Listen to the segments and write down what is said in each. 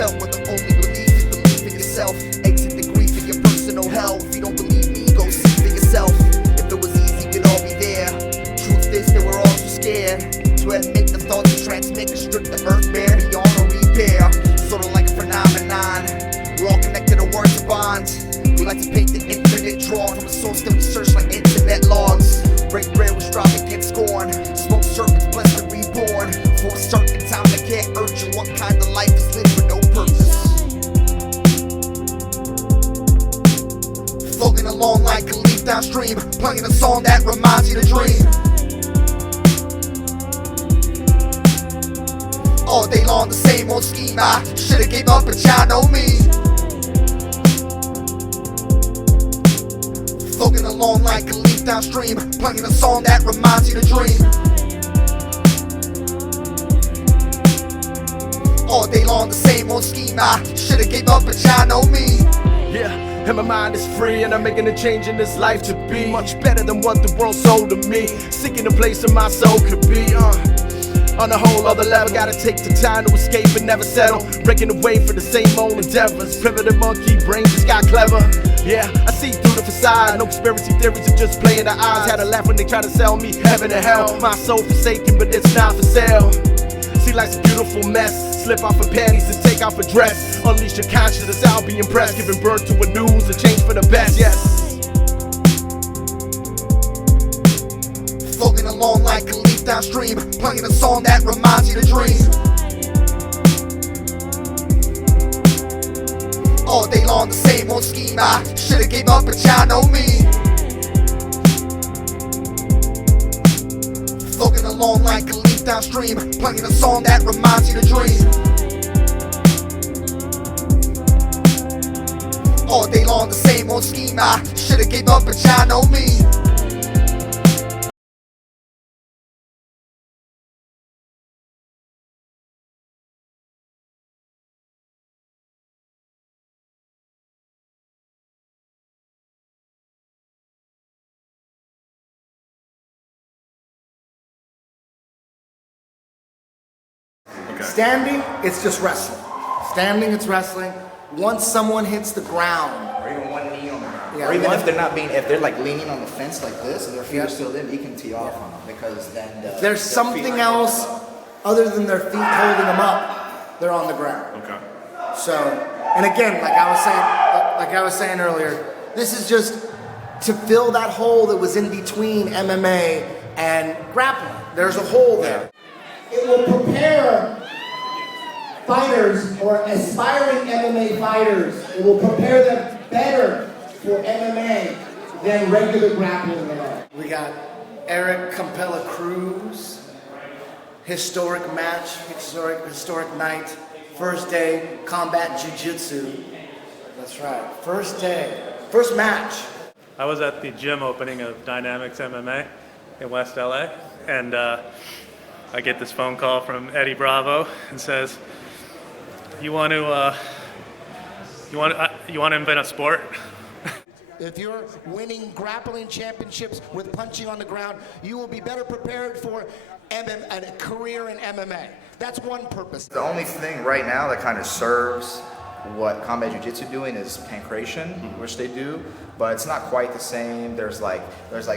tell what the only belief is belief in yourself. Exit the grief in your personal hell. If you don't believe me, go see for yourself. If it was easy, we'd all be there. Truth is that we're all too scared to admit the thoughts we transmit can strip the earth bare beyond a repair. Sort of like a phenomenon. We're all connected to words of bonds. We like to paint the infinite drawn from a source that we search like internet logs. Break bread with strife against scorn. Smoke serpents blessed and reborn. For a certain time I can't urge you. What kind of life is lived for no purpose? Floating along like a leaf downstream, playing a song that reminds you to dream. All day long the same old scheme. I should've gave up, but y'all know me. Floating along like a leaf downstream, playing a song that reminds you to dream. All day long the same old scheme. I should've gave up, but y'all know me. Yeah, and my mind is free, and I'm making a change in this life to be much better than what the world sold to me. Seeking a place where my soul could be. On a whole other level, gotta take the time to escape and never settle. Breaking away for the same old endeavors. Primitive monkey brain just got clever. Yeah, I see through the facade. No conspiracy theories are just playing the odds. Had a laugh when they try to sell me heaven and hell. My soul forsaken, but it's not for sale. See, life's a beautiful mess. Slip off her panties and take off her dress. Unleash your consciousness, I'll be impressed. Giving birth to a news, a change for the best, yes. Floating along like a leaf downstream, playing a song that reminds you to dream. All day long the same old scheme. I should've gave up, but y'all know me. Floating along like a leaf downstream, playing a song that reminds you to dream. All day long the same old scheme. I should've gave up, but y'all know me. Okay. Standing, it's just wrestling. Standing, it's wrestling. Once someone hits the ground, Or even one knee on the ground. Yeah, or even one- if they're like leaning on the fence like this and their feet are still in, you can tee off on them because then there's their feet something might else go up. other than their feet holding them up, they're on the ground. Okay. So, and again, like I was saying earlier, this is just to fill that hole that was in between MMA and grappling. There's a hole there. It will prepare fighters or aspiring MMA fighters. It will prepare them better for MMA than regular grappling. We got Erik Compella Cruz. Historic match, historic night. First day, Combat Jiu Jitsu. That's right. First day, first match. I was at the gym opening of Dynamics MMA in West LA, and I get this phone call from Eddie Bravo and says, "You want to invent a sport?" If you're winning grappling championships with punching on the ground, you will be better prepared for a career in MMA. That's one purpose. The only thing right now that kind of serves what Combat Jiu Jitsu doing is pancration, which they do, but it's not quite the same. There's like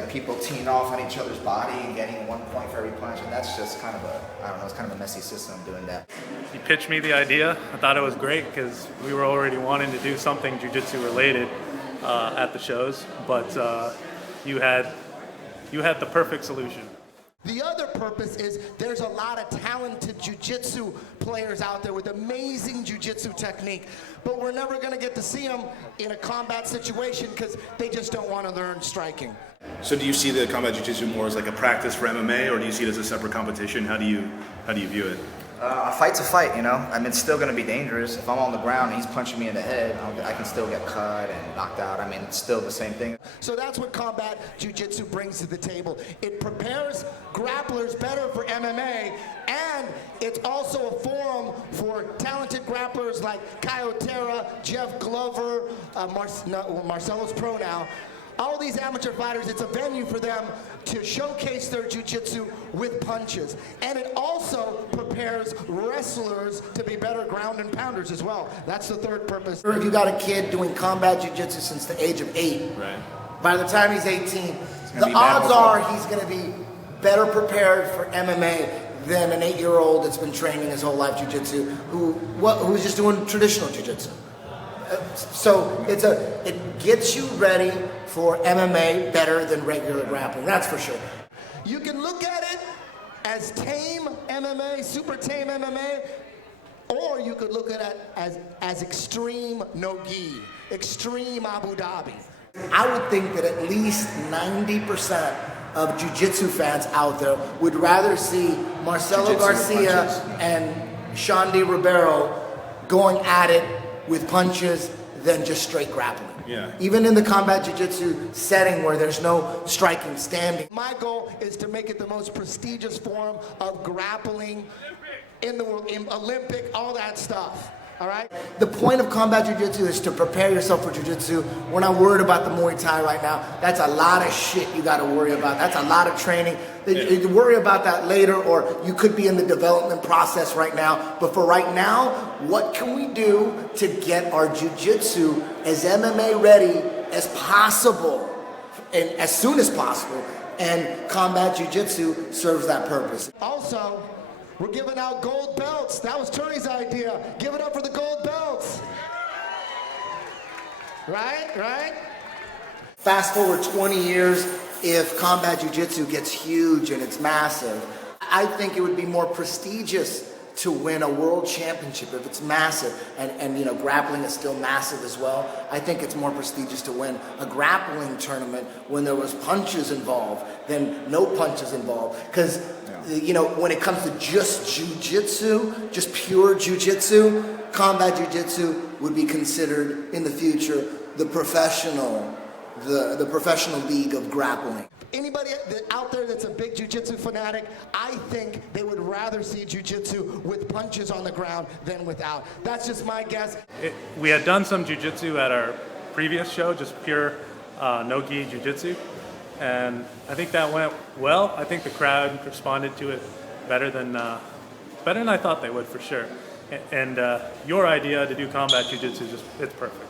people teeing off on each other's body and getting 1 point for every punch, and that's just kind of it's kind of a messy system doing that. He pitched me the idea. I thought it was great because we were already wanting to do something jiu-jitsu related at the shows, but you had the perfect solution. The other purpose is there's a lot of talented jiu-jitsu players out there with amazing jiu-jitsu technique, but we're never going to get to see them in a combat situation because they just don't want to learn striking. So do you see the Combat Jiu Jitsu more as like a practice for MMA, or do you see it as a separate competition? How do you view it? A fight's a fight, you know? I mean, it's still going to be dangerous. If I'm on the ground and he's punching me in the head, I can still get cut and knocked out. I mean, it's still the same thing. So that's what Combat Jiu Jitsu brings to the table. It prepares grapplers better for MMA, and it's also a forum for talented grapplers like Caio Terra, Jeff Glover, Marcelo's pro now, All these amateur fighters, it's a venue for them to showcase their jiu-jitsu with punches. And it also prepares wrestlers to be better ground and pounders as well. That's the third purpose. If you got a kid doing combat jiu-jitsu since the age of 8, Right. by the time he's 18, the odds are he's going to be better prepared for MMA than an 8-year-old that's been training his whole life jiu-jitsu who's just doing traditional jiu-jitsu. So it gets you ready for MMA better than regular grappling, that's for sure. You can look at it as tame MMA, super tame MMA, or you could look at it as extreme no-gi, extreme Abu Dhabi. I would think that at least 90% of jiu-jitsu fans out there would rather see Marcelo Garcia and Shandy Ribeiro going at it with punches than just straight grappling. Yeah. Even in the combat jiu-jitsu setting where there's no striking standing. My goal is to make it the most prestigious form of grappling in the world, in Olympic, all that stuff. All right? The point of combat jiu-jitsu is to prepare yourself for jiu-jitsu. We're not worried about the Muay Thai right now. That's a lot of shit you got to worry about. That's a lot of training. You worry about that later, or you could be in the development process right now. But for right now, what can we do to get our jiu-jitsu as MMA ready as possible and as soon as possible? And combat jiu-jitsu serves that purpose. Also, we're giving out gold belts. That was Tony's idea. Give it up for the gold belts. Right? Fast forward 20 years, if combat jiu-jitsu gets huge and it's massive, I think it would be more prestigious to win a world championship if it's massive. And you know, grappling is still massive as well. I think it's more prestigious to win a grappling tournament when there was punches involved than no punches involved. Because you know, when it comes to just jiu-jitsu, just pure jiu-jitsu, combat jiu-jitsu would be considered in the future the professional league of grappling. Anybody out there that's a big jiu-jitsu fanatic, I think they would rather see jiu-jitsu with punches on the ground than without. That's just my guess. We had done some jiu-jitsu at our previous show, just pure no-gi jiu-jitsu. And I think that went well. I think the crowd responded to it better than I thought they would, for sure. And your idea to do combat jiu-jitsu, it's perfect.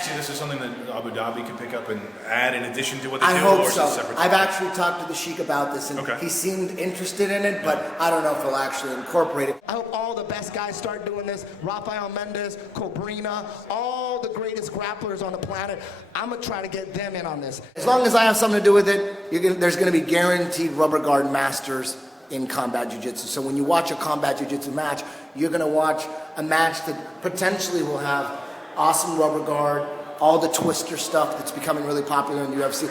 See, this is something that Abu Dhabi could pick up and add in addition to what they do? I hope or is it so. separate? I've actually talked to the Sheik about this, and he seemed interested in it, but I don't know if he'll actually incorporate it. I hope all the best guys start doing this. Rafael Mendez, Cobrina, all the greatest grapplers on the planet. I'm going to try to get them in on this. As long as I have something to do with it, there's going to be guaranteed rubber guard masters in combat jiu-jitsu. So when you watch a combat jiu-jitsu match, you're going to watch a match that potentially will have awesome rubber guard, all the twister stuff that's becoming really popular in the UFC.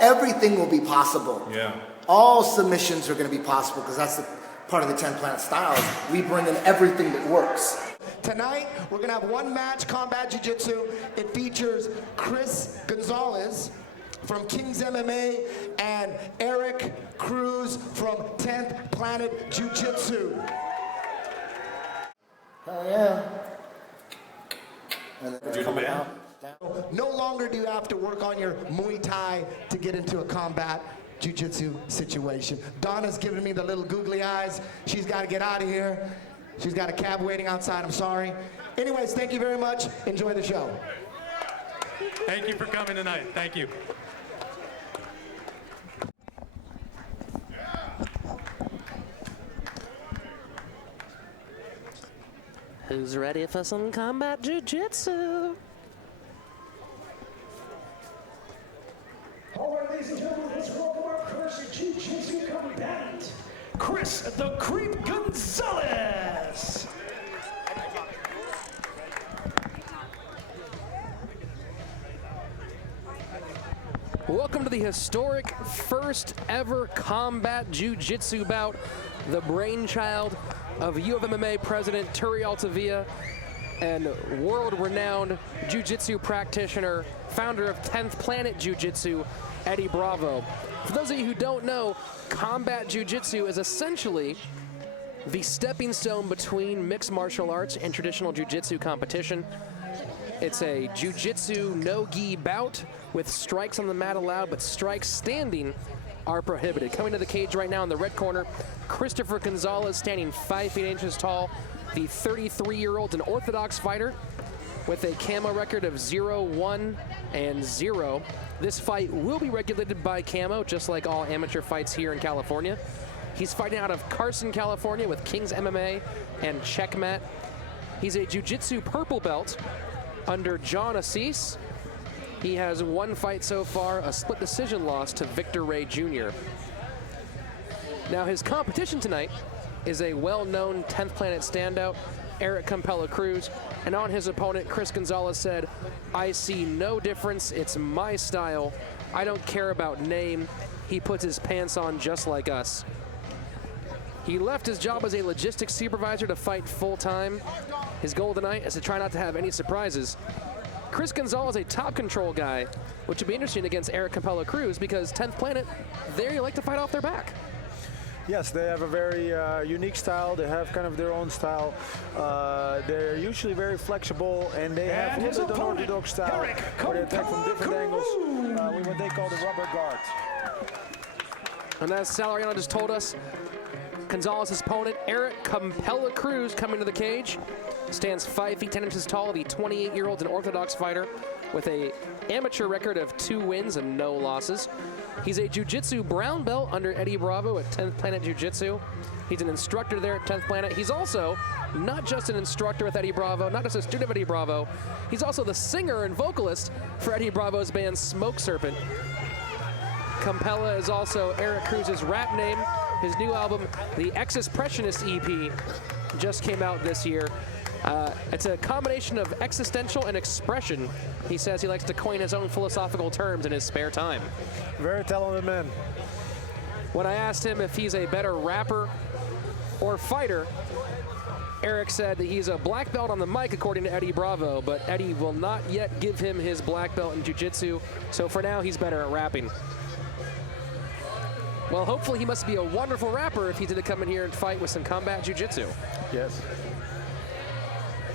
Everything will be possible. Yeah. All submissions are going to be possible because that's the part of the 10 Planet Styles. We bring in everything that works. Tonight, we're going to have one match, combat jiu-jitsu. It features Kris Gonzalez from King's MMA and Erik Cruz from 10th Planet Jiu-Jitsu. Oh yeah. And it's coming out. No longer do you have to work on your Muay Thai to get into a combat jiu-jitsu situation. Donna's giving me the little googly eyes. She's got to get out of here. She's got a cab waiting outside. I'm sorry. Anyways, thank you very much. Enjoy the show. Thank you for coming tonight. Thank you. Who's ready for some combat jiu-jitsu? All right, ladies and gentlemen, let's welcome our first jiu-jitsu combatant, Kris the Creep Gonzalez. Welcome to the historic first ever combat jiu-jitsu bout, the brainchild of U of MMA President Turi Altavia and world-renowned jiu-jitsu practitioner, founder of 10th Planet Jiu-Jitsu, Eddie Bravo. For those of you who don't know, combat jiu-jitsu is essentially the stepping stone between mixed martial arts and traditional jiu-jitsu competition. It's a jiu-jitsu no-gi bout with strikes on the mat allowed, but strikes standing are prohibited. Coming to the cage right now in the red corner, Christopher Gonzalez, standing 5 feet 8 inches tall, the 33-year-old, an orthodox fighter with a camo record of 0-1 and 0. This fight will be regulated by camo, just like all amateur fights here in California. He's fighting out of Carson, California with King's MMA and Checkmat. He's a jiu-jitsu purple belt under John Assis. He has one fight so far, a split decision loss to Victor Ray Jr. Now his competition tonight is a well-known 10th Planet standout, Erik Compella Cruz, and on his opponent, Chris Gonzalez said, "I see no difference, it's my style. I don't care about name. He puts his pants on just like us." He left his job as a logistics supervisor to fight full-time. His goal tonight is to try not to have any surprises. Chris Gonzalez, a top control guy, which would be interesting against Erik Compella Cruz because 10th Planet, they like to fight off their back. Yes, they have a very unique style. They have kind of their own style. They're usually very flexible, and they have a little bit of an orthodox style where they attack from different angles with what they call the rubber guard. And as Salariano just told us, Gonzalez's opponent, Erik Compella Cruz, coming to the cage, stands 5 feet 10 inches tall. The 28-year-old, an orthodox fighter with a amateur record of 2 wins and no losses. He's a jiu-jitsu brown belt under Eddie Bravo at 10th Planet Jiu-Jitsu. He's an instructor there at 10th Planet. He's also not just an instructor with Eddie Bravo, not just a student of Eddie Bravo, he's also the singer and vocalist for Eddie Bravo's band Smoke Serpent. Compella is also Erik Cruz's rap name. His new album, the Ex-Expressionist EP, just came out this year. It's a combination of existential and expression. He says he likes to coin his own philosophical terms in his spare time. Very talented man. When I asked him if he's a better rapper or fighter, Erik said that he's a black belt on the mic, according to Eddie Bravo, but Eddie will not yet give him his black belt in jiu-jitsu, so for now he's better at rapping. Well, hopefully he must be a wonderful rapper if he's going to come in here and fight with some combat jiu-jitsu. Yes.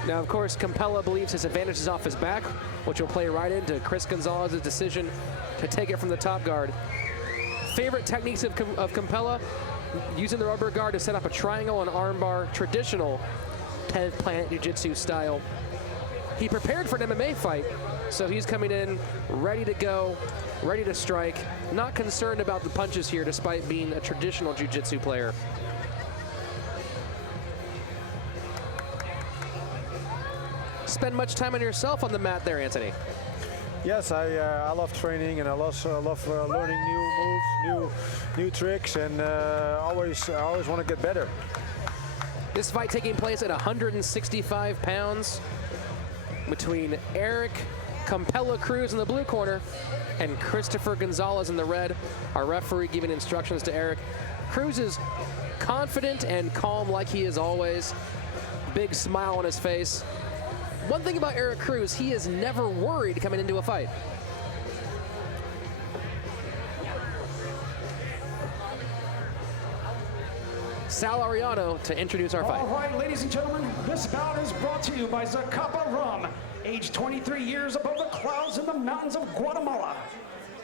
Now, of course, Compella believes his advantage is off his back, which will play right into Chris Gonzalez's decision to take it from the top guard. Favorite techniques of Compella, using the rubber guard to set up a triangle and armbar, traditional 10th Planet Jiu-Jitsu style. He prepared for an MMA fight, so he's coming in ready to go, ready to strike, not concerned about the punches here despite being a traditional jiu-jitsu player. Spend much time on yourself on the mat there, Anthony? Yes, I love training, and I also love learning new moves, new tricks, and I always want to get better. This fight taking place at 165 pounds between Erik Compella Cruz in the blue corner and Christopher Gonzalez in the red. Our referee giving instructions to Erik. Cruz is confident and calm like he is always. Big smile on his face. One thing about Erik Cruz, he is never worried coming into a fight. Salariano to introduce our fight. All right, ladies and gentlemen, this bout is brought to you by Zacapa Rum, aged 23 years above the clouds in the mountains of Guatemala.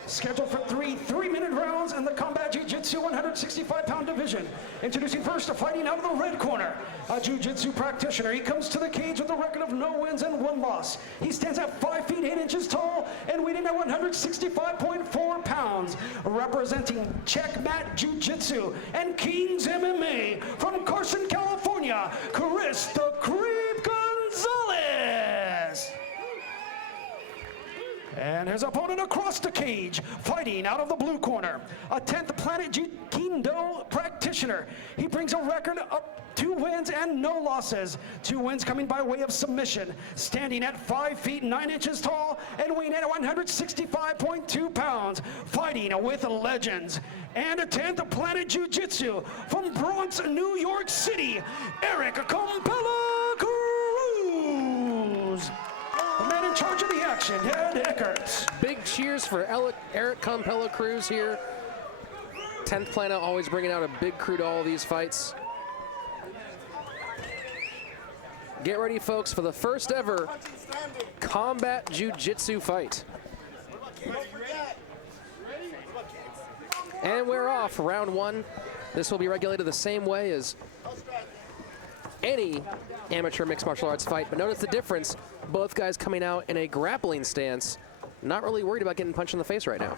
Scheduled for 3 3-minute rounds in the Combat Jiu Jitsu 165-pound division. Introducing first, fighting out of the red corner, a Jiu Jitsu practitioner. He comes to the cage with a record of no wins and 1 loss. He stands at 5 feet 8 inches tall and weighing at 165.4 pounds. Representing Checkmat Jiu Jitsu and King's MMA from Carson, California, Kris the Creep Gonzalez. And his opponent across the cage, fighting out of the blue corner, a 10th Planet Jiu-Jitsu practitioner. He brings a record of 2 wins and no losses. 2 wins coming by way of submission. Standing at 5 feet 9 inches tall and weighing at 165.2 pounds. Fighting with legends. And a 10th Planet Jiu-Jitsu from Bronx, New York City, Erik Compella Cruz. The man in charge of the action, Ed Eckert. Big cheers for Erik Compella Cruz here. 10th Planet always bringing out a big crew to all these fights. Get ready, folks, for the first ever Combat Jiu Jitsu fight. And we're off, round one. This will be regulated the same way as any amateur mixed martial arts fight, but notice the difference. Both guys coming out in a grappling stance, not really worried about getting punched in the face right now.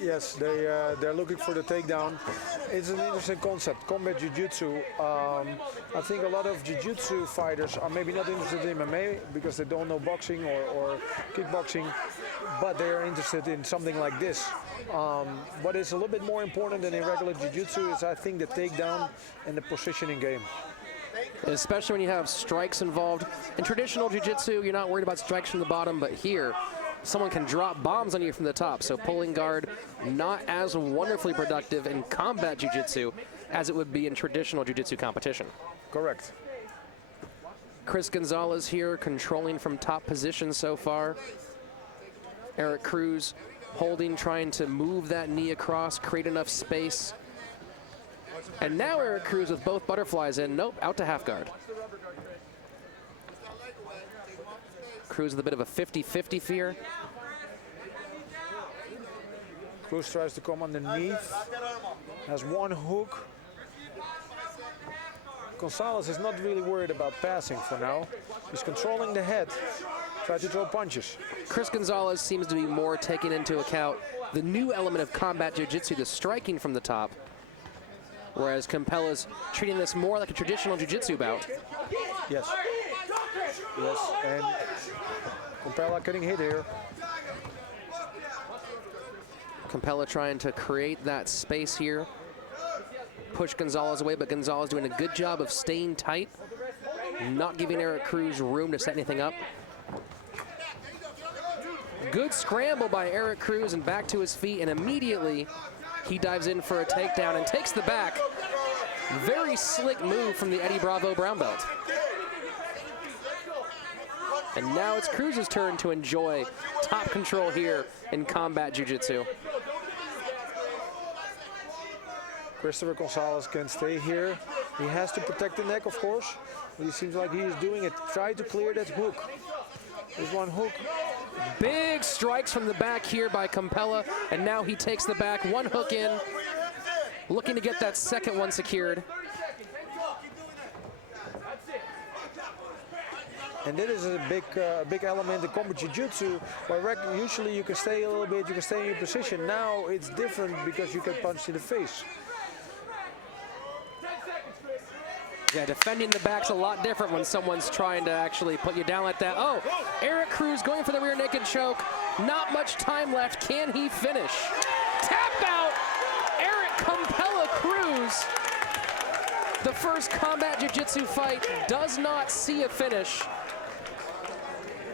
Yes, they're looking for the takedown. It's an interesting concept, Combat Jiu Jitsu. I think a lot of Jiu Jitsu fighters are maybe not interested in MMA because they don't know boxing or kickboxing, but they're interested in something like this. What is a little bit more important than in regular Jiu Jitsu is, I think, the takedown and the positioning game. Especially when you have strikes involved. In traditional Jiu Jitsu, you're not worried about strikes from the bottom, but here, someone can drop bombs on you from the top, so pulling guard not as wonderfully productive in combat jiu-jitsu as it would be in traditional jiu-jitsu competition. Correct. Kris Gonzalez here controlling from top position so far. Erik Cruz holding, trying to move that knee across, create enough space. And now Erik Cruz with both butterflies in. Nope, out to half guard. Cruz with a bit of a 50-50 fear. Cruz tries to come underneath, has one hook. Gonzalez is not really worried about passing for now. He's controlling the head, try to throw punches. Kris Gonzalez seems to be more taking into account the new element of combat jiu-jitsu, the striking from the top, whereas Compella's treating this more like a traditional jiu-jitsu bout. Yes. Yes, and Compella getting hit here. Compella trying to create that space here. Push Gonzalez away, but Gonzalez doing a good job of staying tight, not giving Erik Cruz room to set anything up. Good scramble by Erik Cruz and back to his feet, and immediately he dives in for a takedown and takes the back. Very slick move from the Eddie Bravo brown belt. And now it's Cruz's turn to enjoy top control here in combat jiu-jitsu. Christopher Gonzalez can stay here. He has to protect the neck, of course, but he seems like he is doing it. Try to clear that hook. There's one hook. Big strikes from the back here by Compella, and now he takes the back, one hook in, looking to get that second one secured. And that is a big element in combat jiu-jitsu, where usually you can stay a little bit, you can stay in your position. Now it's different because you get punched in the face. Yeah, defending the back's a lot different when someone's trying to actually put you down like that. Oh, Erik Cruz going for the rear naked choke. Not much time left. Can he finish? Tap out, Erik Compella Cruz. The first combat jiu-jitsu fight does not see a finish.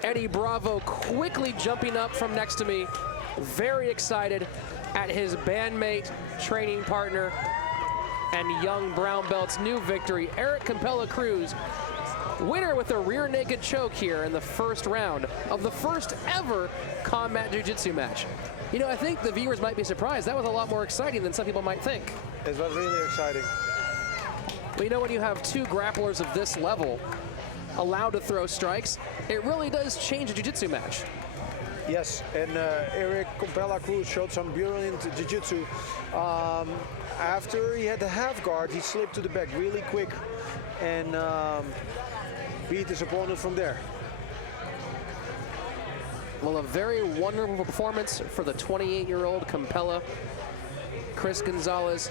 Eddie Bravo quickly jumping up from next to me, very excited at his bandmate, training partner, and young brown belt's new victory. Erik Compella Cruz, winner with a rear naked choke here in the first round of the first ever combat jiu-jitsu match. You know, I think the viewers might be surprised. That was a lot more exciting than some people might think. It was really exciting. But you know, when you have two grapplers of this level allowed to throw strikes, it really does change a jiu-jitsu match. Yes, and Erik Compella Cruz showed some brilliant jiu-jitsu. After he had the half guard, he slipped to the back really quick and beat his opponent from there. Well, a very wonderful performance for the 28-year-old Compella. Kris Gonzalez,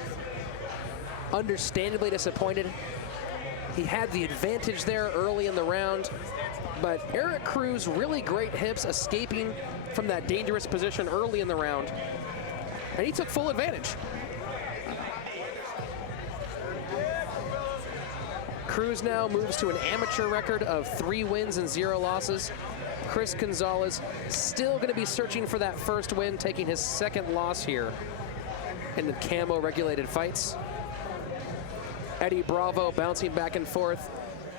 understandably disappointed. He had the advantage there early in the round, but Erik Cruz, really great hips, escaping from that dangerous position early in the round, and he took full advantage. Cruz now moves to an amateur record of 3 wins and 0 losses. Kris Gonzalez still going to be searching for that first win, taking his second loss here in the camo regulated fights. Eddie Bravo bouncing back and forth,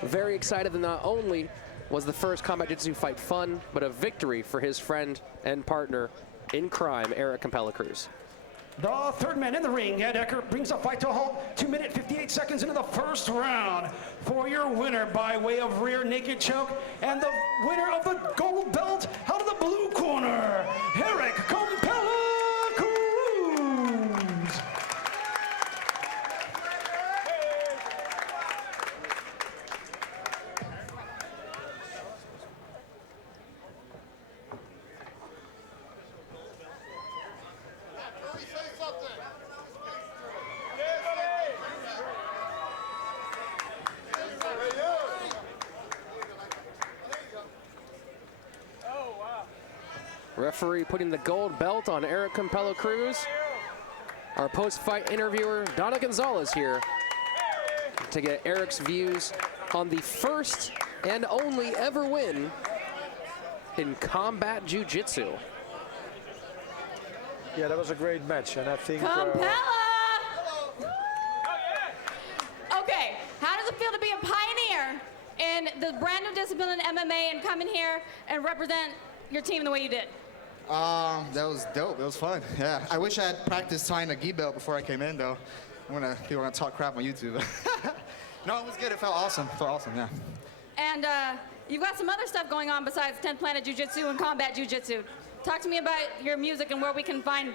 very excited that not only was the first combat jiu-jitsu fight fun, but a victory for his friend and partner in crime, Erik Compella Cruz. The third man in the ring, Ed Eckert, brings the fight to a halt 2 minutes 58 seconds into the first round. For your winner by way of rear naked choke, and the winner of the gold belt out of the blue corner, Erik Compella Cruz. Referee putting the gold belt on Erik Compella Cruz. Our post-fight interviewer, Donna Gonzalez, here to get Erik's views on the first and only ever win in Combat Jiu Jitsu. Yeah, that was a great match, and I think. Compella! Okay, how does it feel to be a pioneer in the brand new discipline in MMA and come in here and represent your team the way you did? That was dope. It was fun. Yeah. I wish I had practiced tying a gi belt before I came in, though. People are gonna talk crap on YouTube. No, it was good. It felt awesome. It felt awesome. Yeah. And you've got some other stuff going on besides 10th Planet Jiu Jitsu and Combat Jiu Jitsu. Talk to me about your music and where we can find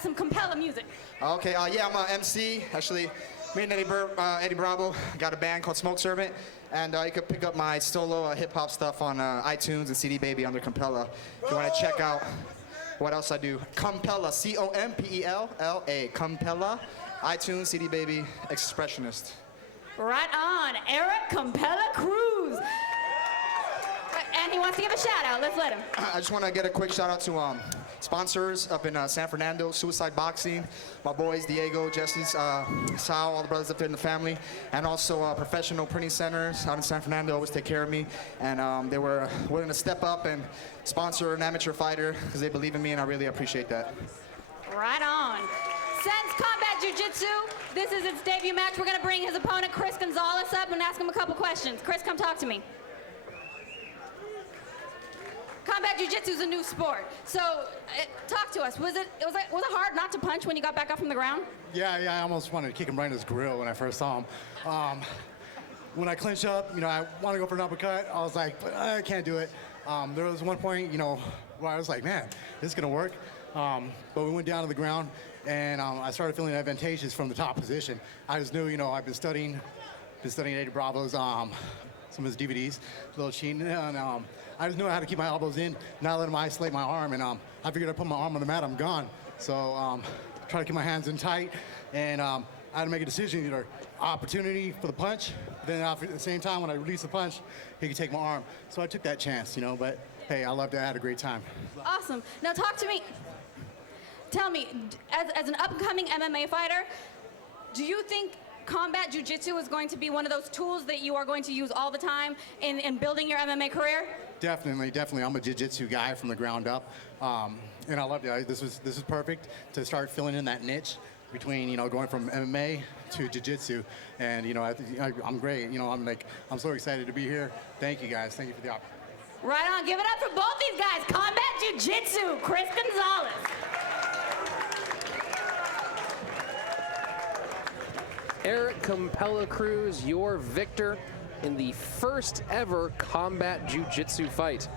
some Compella music. Okay. Yeah, I'm a MC. Actually, me and Eddie Bravo got a band called Smoke Servant. And you can pick up my solo hip-hop stuff on iTunes and CD Baby under Compella. If you want to check out what else I do. Compella, C-O-M-P-E-L-L-A. Compella, iTunes, CD Baby, Expressionist. Right on, Erik Compella Cruz. And he wants to give a shout out. Let's let him. I just want to get a quick shout out to sponsors up in San Fernando, Suicide Boxing, my boys Diego, Jesse's, Sal, all the brothers up there in the family, and also professional printing centers out in San Fernando always take care of me, and they were willing to step up and sponsor an amateur fighter because they believe in me, and I really appreciate that. Right on. Since Combat Jiu Jitsu, this is its debut match. We're going to bring his opponent, Kris Gonzalez, up and ask him a couple questions. Kris, come talk to me. Combat Jiu Jitsu is a new sport, so talk to us. Was it hard not to punch when you got back up from the ground? Yeah, I almost wanted to kick him right in his grill when I first saw him. When I clinched up, I wanted to go for an uppercut. I was like, but I can't do it. There was one point, where I was like, man, this is gonna work. But we went down to the ground, and I started feeling advantageous from the top position. I just knew, I've been studying Eddie Bravo's, some of his DVDs, a little cheating, and I just knew how to keep my elbows in, not let him isolate my arm, and I figured I'd put my arm on the mat, I'm gone. So try to keep my hands in tight, and I had to make a decision, either opportunity for the punch, then at the same time when I release the punch, he could take my arm. So I took that chance, but hey, I loved it, I had a great time. Awesome. Now talk to me. Tell me, as an upcoming MMA fighter, do you think Combat Jiu Jitsu is going to be one of those tools that you are going to use all the time in building your MMA career? Definitely. I'm a Jiu Jitsu guy from the ground up, and I loved it. This was perfect to start filling in that niche between going from MMA to Jiu Jitsu, and I'm great. I'm so excited to be here. Thank you guys. Thank you for the opportunity. Right on. Give it up for both these guys. Combat Jiu Jitsu, Kris Gonzalez. Erik Compella Cruz, your victor in the first ever Combat Jiu Jitsu fight.